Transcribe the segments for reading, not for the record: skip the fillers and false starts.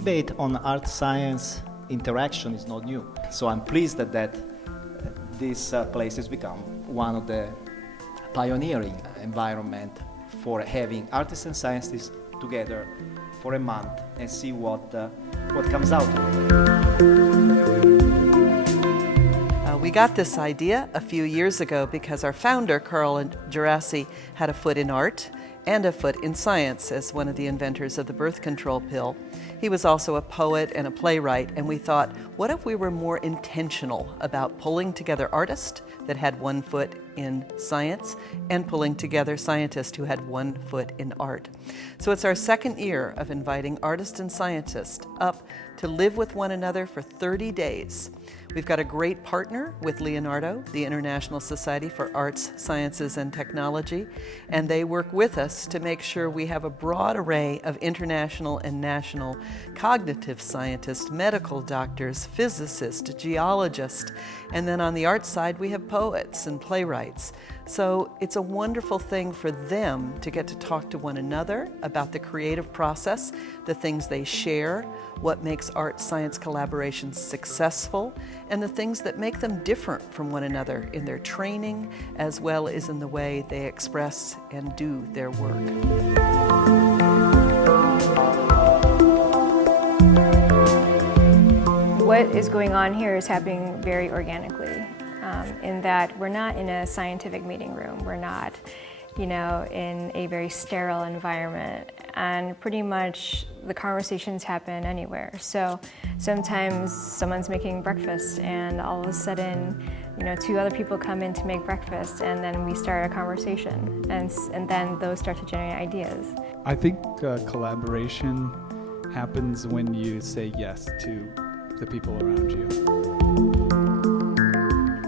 debate on art-science interaction is not new. So I'm pleased that this place has become one of the pioneering environment for having artists and scientists together for a month and see what comes out of it. We got this idea a few years ago because our founder, Karl and Janney, had a foot in art and a foot in science as one of the inventors of the birth control pill. He was also a poet and a playwright, and we thought, what if we were more intentional about pulling together artists that had one foot in science and pulling together scientists who had one foot in art. So it's our second year of inviting artists and scientists up to live with one another for 30 days. We've got a great partner with Leonardo, the International Society for Arts, Sciences, and Technology, and they work with us to make sure we have a broad array of international and national cognitive scientists, medical doctors, physicists, geologists, and then on the art side we have poets and playwrights. So it's a wonderful thing for them to get to talk to one another about the creative process, the things they share, what makes art-science collaborations successful, and the things that make them different from one another in their training as well as in the way they express and do their work. What is going on here is happening very organically, in that we're not in a scientific meeting room. We're not, in a very sterile environment, and pretty much the conversations happen anywhere. So sometimes someone's making breakfast and all of a sudden, two other people come in to make breakfast, and then we start a conversation, and then those start to generate ideas. I think collaboration happens when you say yes to the people around you.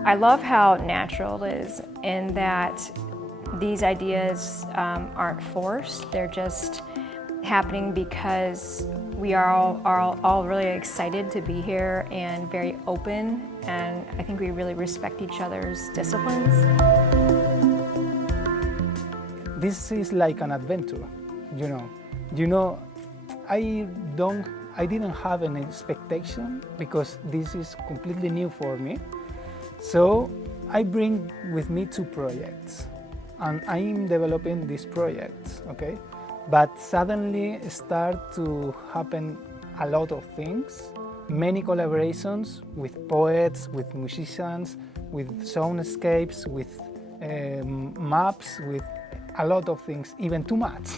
I love how natural it is in that these ideas aren't forced. They're just happening because we are all really excited to be here and very open, and I think we really respect each other's disciplines. This is like an adventure, I didn't have an expectation because this is completely new for me. So I bring with me two projects, and I'm developing these projects, okay? But suddenly start to happen a lot of things, many collaborations with poets, with musicians, with soundscapes, with maps, with a lot of things, even too much,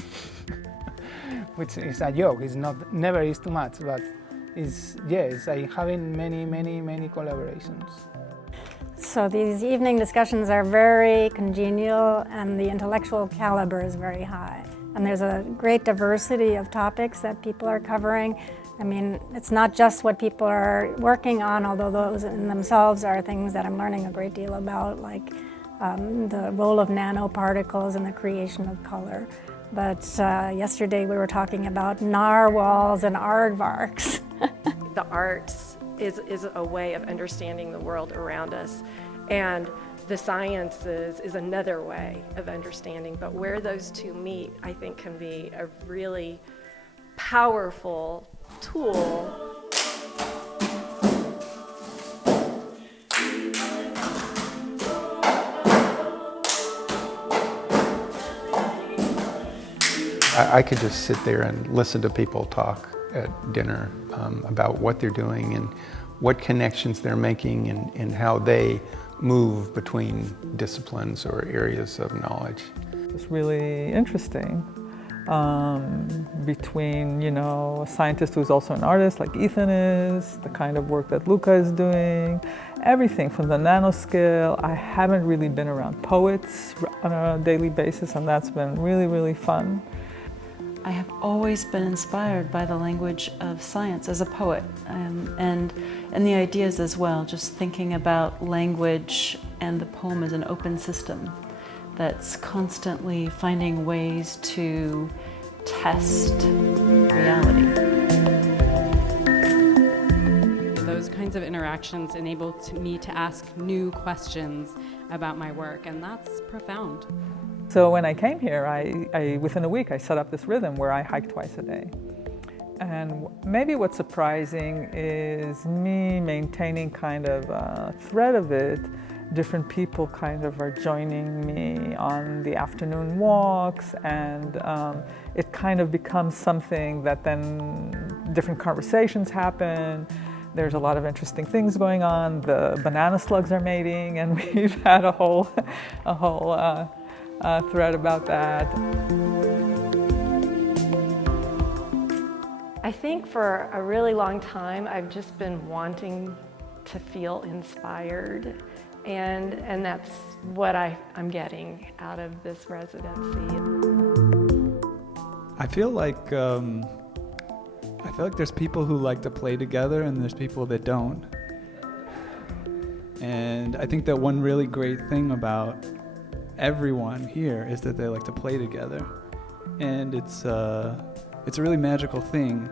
which is a joke. It's never is too much, but I'm having many collaborations. So these evening discussions are very congenial, and the intellectual caliber is very high. And there's a great diversity of topics that people are covering. I mean, it's not just what people are working on, although those in themselves are things that I'm learning a great deal about, like the role of nanoparticles in the creation of color. But yesterday we were talking about narwhals and aardvarks. The arts is a way of understanding the world around us, and the sciences is another way of understanding. But where those two meet, I think, can be a really powerful tool. I could just sit there and listen to people talk at dinner about what they're doing and what connections they're making and how they move between disciplines or areas of knowledge. It's really interesting between, a scientist who's also an artist like Eathan is, the kind of work that Luca is doing, everything from the nanoscale. I haven't really been around poets on a daily basis, and that's been really, really fun. I have always been inspired by the language of science as a poet, and the ideas as well, just thinking about language and the poem as an open system that's constantly finding ways to test reality. Those kinds of interactions enable me to ask new questions about my work, and that's profound. So when I came here, I within a week I set up this rhythm where I hike twice a day. And maybe what's surprising is me maintaining kind of a thread of it. Different people kind of are joining me on the afternoon walks, and it kind of becomes something that then different conversations happen. There's a lot of interesting things going on. The banana slugs are mating, and we've had a whole thread about that. I think for a really long time, I've just been wanting to feel inspired, and that's what I'm getting out of this residency. I feel like there's people who like to play together and there's people that don't. And I think that one really great thing about everyone here is that they like to play together. And it's a really magical thing.